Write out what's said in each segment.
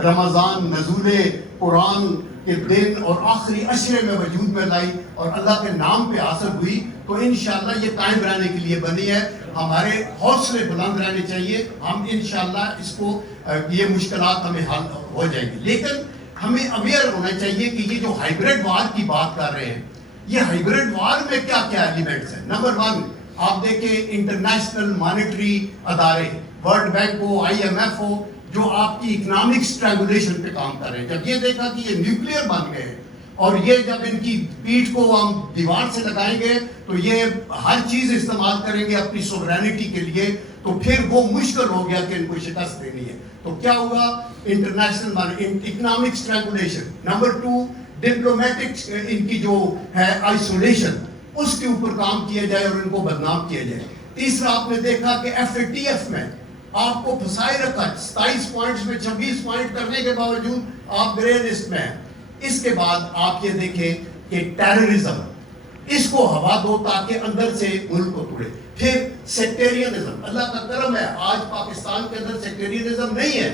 رمضان نزول قرآن کے دن اور آخری عشرے میں وجود میں لائی اور اللہ کے نام پہ حاصل ہوئی، تو انشاءاللہ یہ قائم رہنے کے لیے بنی ہے. ہمارے حوصلے بلند رہنے چاہیے. ہم انشاءاللہ اس کو یہ مشکلات ہمیں حل ہو جائیں گی. لیکن ہمیں اویئر ہونا چاہیے کہ یہ جو ہائیبریڈ وار کی بات کر رہے ہیں، یہ ہائیبریڈ وار میں کیا کیا ایلیمنٹس ہیں. نمبر 1 آپ دیکھیں انٹرنیشنل مانیٹری ادارے، ورلڈ بینک ہو، IMF ہو، جو آپ کی اکنامک اسٹرینگولیشن پہ کام کر رہے ہیں. جب یہ دیکھا کہ یہ نیوکلیئر بن گئے اور یہ جب ان کی پیٹھ کو ہم دیوار سے لگائیں گے تو یہ ہر چیز استعمال کریں گے اپنی سوورینٹی کے لیے، تو پھر وہ مشکل ہو گیا کہ ان کو شکست دینی ہے. تو کیا ہوگا؟ International economic strangulation. Number 2 diplomatic ان کی جو ہے آئسولیشن، اس کے اوپر کام کیا جائے اور ان کو بدنام کیا جائے. تیسرا آپ نے دیکھا کہ FATF میں آپ کو پھنسائے رکھا، 27 پوائنٹس میں 26 پوائنٹ کرنے کے باوجود آپ گرے لسٹ میں ہیں. اس کے بعد آپ یہ دیکھیں کہ ٹیررزم، اس کو ہوا دو تاکہ اندر سے ملک کو توڑے. پھر سیکٹیرینزم، اللہ کا کرم ہے آج پاکستان کے اندر سیکٹیرینزم نہیں ہے،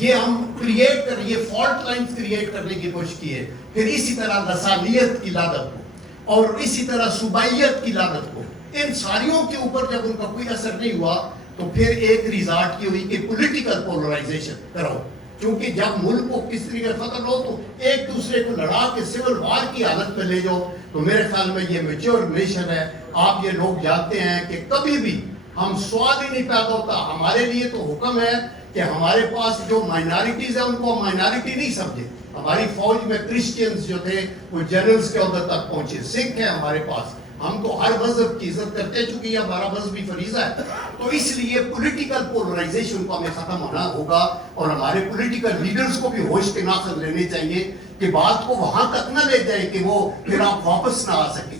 یہ ہم کریٹ کر، یہ فالٹ لائنز کریٹ کرنے کی کوشش کی ہے. پھر اسی طرح لسانیت کی لعنت کو اور اسی طرح صوبائیت کی لعنت کو، ان ساریوں کے اوپر جب ان کا کوئی اثر نہیں ہوا تو پھر ایک ریزارٹ کی ہوئی کہ پولیٹیکل پولرائزیشن کرو. کیونکہ جب ملک کو کس طریقے ختم ہو تو ایک دوسرے کو لڑا کے سول وار کی حالت میں لے جاؤ، تو میرے خیال میں یہ میچور نیشن ہے. آپ یہ لوگ جانتے ہیں کہ کبھی بھی ہم سوال ہی نہیں پیدا ہوتا. ہمارے لیے تو حکم ہے کہ ہمارے پاس جو مائنارٹیز ہیں ان کو مائنارٹی نہیں سمجھے. ہماری فوج میں کرسچینز جو تھے وہ جنرلز کے عہدے تک پہنچے، سکھ ہیں ہمارے پاس. ہم تو ہر مذہب کی عزت کرتے چونکہ یہ ہمارا مذہبی فریضہ ہے. تو اس لیے پولیٹیکل پولرائزیشن کو ہمیں ختم ہونا ہوگا اور ہمارے پولیٹیکل لیڈرز کو بھی ہوش کے ناخن لینے چاہیے کہ بات کو وہاں تک نہ لے جائیں کہ وہ پھر آپ واپس نہ آ سکیں.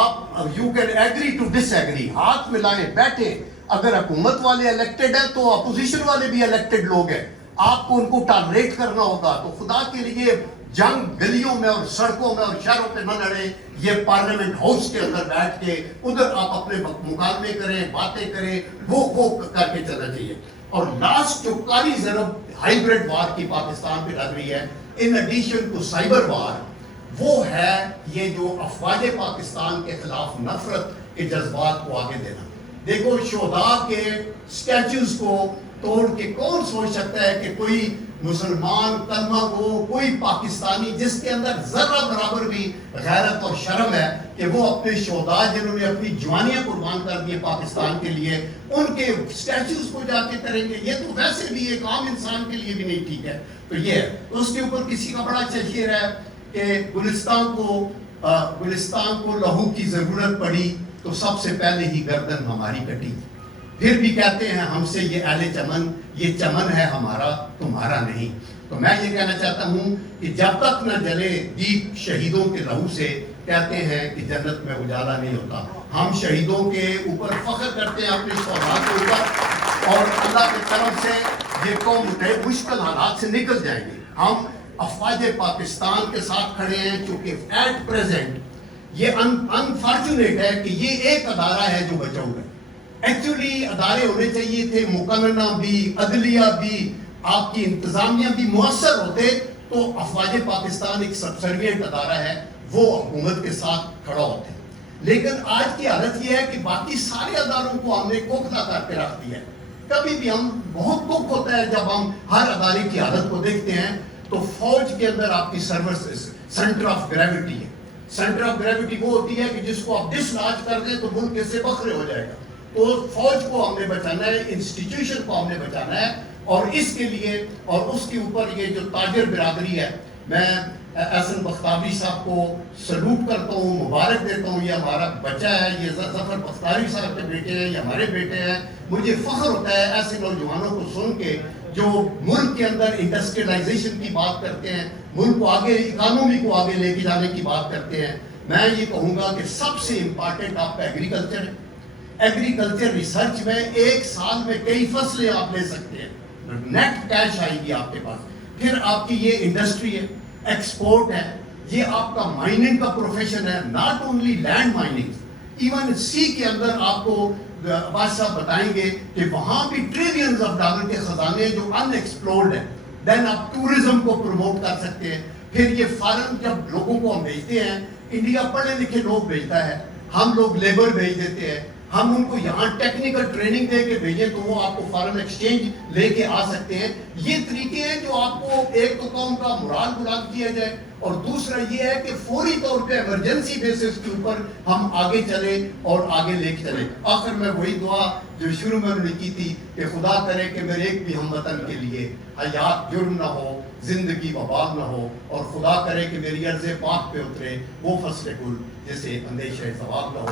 آپ you can agree to disagree, ہاتھ ملائیں بیٹھے. اگر حکومت والے الیکٹڈ ہیں تو اپوزیشن والے بھی الیکٹڈ لوگ ہیں، آپ کو ان کو ٹالریٹ کرنا ہوگا. تو خدا کے لیے جنگ گلیوں میں اور سڑکوں میں اور شہروں پہ نہ لڑیں، یہ پارلیمنٹ ہاؤس کے اندر بیٹھ کے ادھر آپ اپنے مکالمے کریں، باتیں کریں، وہ کر کے چلنا چاہیے. اور لاسٹ جو کاری ضرب ہائیبریڈ وار کی پاکستان پہ لگ رہی ہے in addition to cyber war, وہ ہے یہ جو افواج پاکستان کے خلاف نفرت کے جذبات کو آگے دینا. دیکھو شہداء کے سٹیچوز کو توڑ کے کون سوچ سکتا ہے کہ کوئی مسلمان کلمہ کو، کوئی پاکستانی جس کے اندر ذرہ برابر بھی غیرت اور شرم ہے کہ وہ اپنے شہداء جنہوں نے اپنی جوانیاں قربان کر دی پاکستان کے لیے، ان کے سٹیچوز کو جا کے کریں گے. یہ تو ویسے بھی ایک عام انسان کے لیے بھی نہیں ٹھیک ہے. تو یہ ہے. اس کے اوپر کسی کا بڑا اچھا شعر ہے کہ گلستان کو لہو کی ضرورت پڑی تو سب سے پہلے ہی گردن ہماری کٹی. پھر بھی کہتے ہیں ہم سے یہ اہل چمن، یہ چمن ہے ہمارا تمہارا نہیں. تو میں یہ کہنا چاہتا ہوں کہ جب تک نہ جلے دیپ شہیدوں کے لہو سے، کہتے ہیں کہ جنت میں اجالا نہیں ہوتا. ہم شہیدوں کے اوپر فخر کرتے ہیں، اپنے شہداء کے اوپر، اور اللہ کی طرف سے یہ قوم مشکل حالات سے نکل جائیں گے. ہم افواج پاکستان کے ساتھ کھڑے ہیں چونکہ ایٹ پریزنٹ یہ انفارچونیٹ ہے کہ یہ ایک ادارہ ہے جو بچا ہوا ہے. ایکچولی ادارے ہونے چاہیے تھے مقننہ بھی، عدلیہ بھی، آپ کی انتظامیہ بھی مؤثر ہوتے تو افواج پاکستان ایک سبسروینٹ ادارہ ہے، وہ حکومت کے ساتھ کھڑا ہوتے. لیکن آج کی حالت یہ ہے کہ باقی سارے اداروں کو ہم نے کوکھلا کر کے رکھ دیا ہے. کبھی بھی ہم بہت دکھ ہوتا ہے جب ہم ہر ادارے کی حالت کو دیکھتے ہیں. تو فوج کے اندر آپ کی سروس سینٹر آف گریوٹی ہے. سینٹر آف گریوٹی وہ ہوتی ہے کہ جس کو آپ ڈس لاج کر دیں تو ملک اس سے بکھرے ہو جائے گا. تو فوج کو ہم نے بچانا ہے، انسٹیٹیوشن کو ہم نے بچانا ہے. اور اس کے لیے اور اس کے اوپر یہ جو تاجر برادری ہے، میں احسن بختیاری صاحب کو سلوٹ کرتا ہوں، مبارک دیتا ہوں. یہ ہمارا بچہ ہے، یہ ظفر بختیاری صاحب کے بیٹے ہیں، یہ ہمارے بیٹے ہیں. مجھے فخر ہوتا ہے ایسے نوجوانوں کو سن کے جو ملک کے اندر انڈسٹریلائزیشن کی بات کرتے ہیں، ملک کو آگے، اکانومی کو آگے لے کے جانے کی بات کرتے ہیں. میں یہ کہوں گا کہ سب سے امپارٹنٹ آپ کا ایگریکلچر ہے. ایگریکلچر ریسرچ میں ایک سال میں کئی فصلیں آپ لے سکتے ہیں، نیٹ کیش آئے گی آپ کے پاس. پھر آپ کی یہ انڈسٹری ہے، ایکسپورٹ ہے، یہ آپ کا مائننگ کا پروفیشن ہے. Not only land mining, even sea کے اندر آپ کو عباس صاحب بتائیں گے کہ وہاں بھی ٹریلینز آف ڈالر کے خزانے جو ان ایکسپلورڈ ہیں. دین آپ ٹورزم کو پروموٹ کر سکتے ہیں. پھر یہ فارن جب لوگوں کو ہم بھیجتے ہیں, انڈیا پڑھے لکھے لوگ بھیجتا ہے, ہم لوگ لیبر بھیج دیتے ہیں, ہم ان کو یہاں ٹیکنیکل ٹریننگ دے کے بھیجیں تو وہ آپ کو فارن ایکسچینج لے کے آ سکتے ہیں. یہ طریقے ہیں جو آپ کو ایک تو قوم کا مرال بلند کیا جائے, اور دوسرا یہ ہے کہ فوری طور پہ ایمرجنسی بیسس کے اوپر ہم آگے چلیں اور آگے لے کے چلیں. آخر میں وہی دعا جو شروع میں انہوں نے کی تھی کہ خدا کرے کہ میرے ایک بھی ہم وطن کے لیے حیات جرم نہ ہو, زندگی وبال نہ ہو, اور خدا کرے کہ میری عرض پاک پہ اترے وہ فصل گل جسے اندیشہ زوال نہ ہو.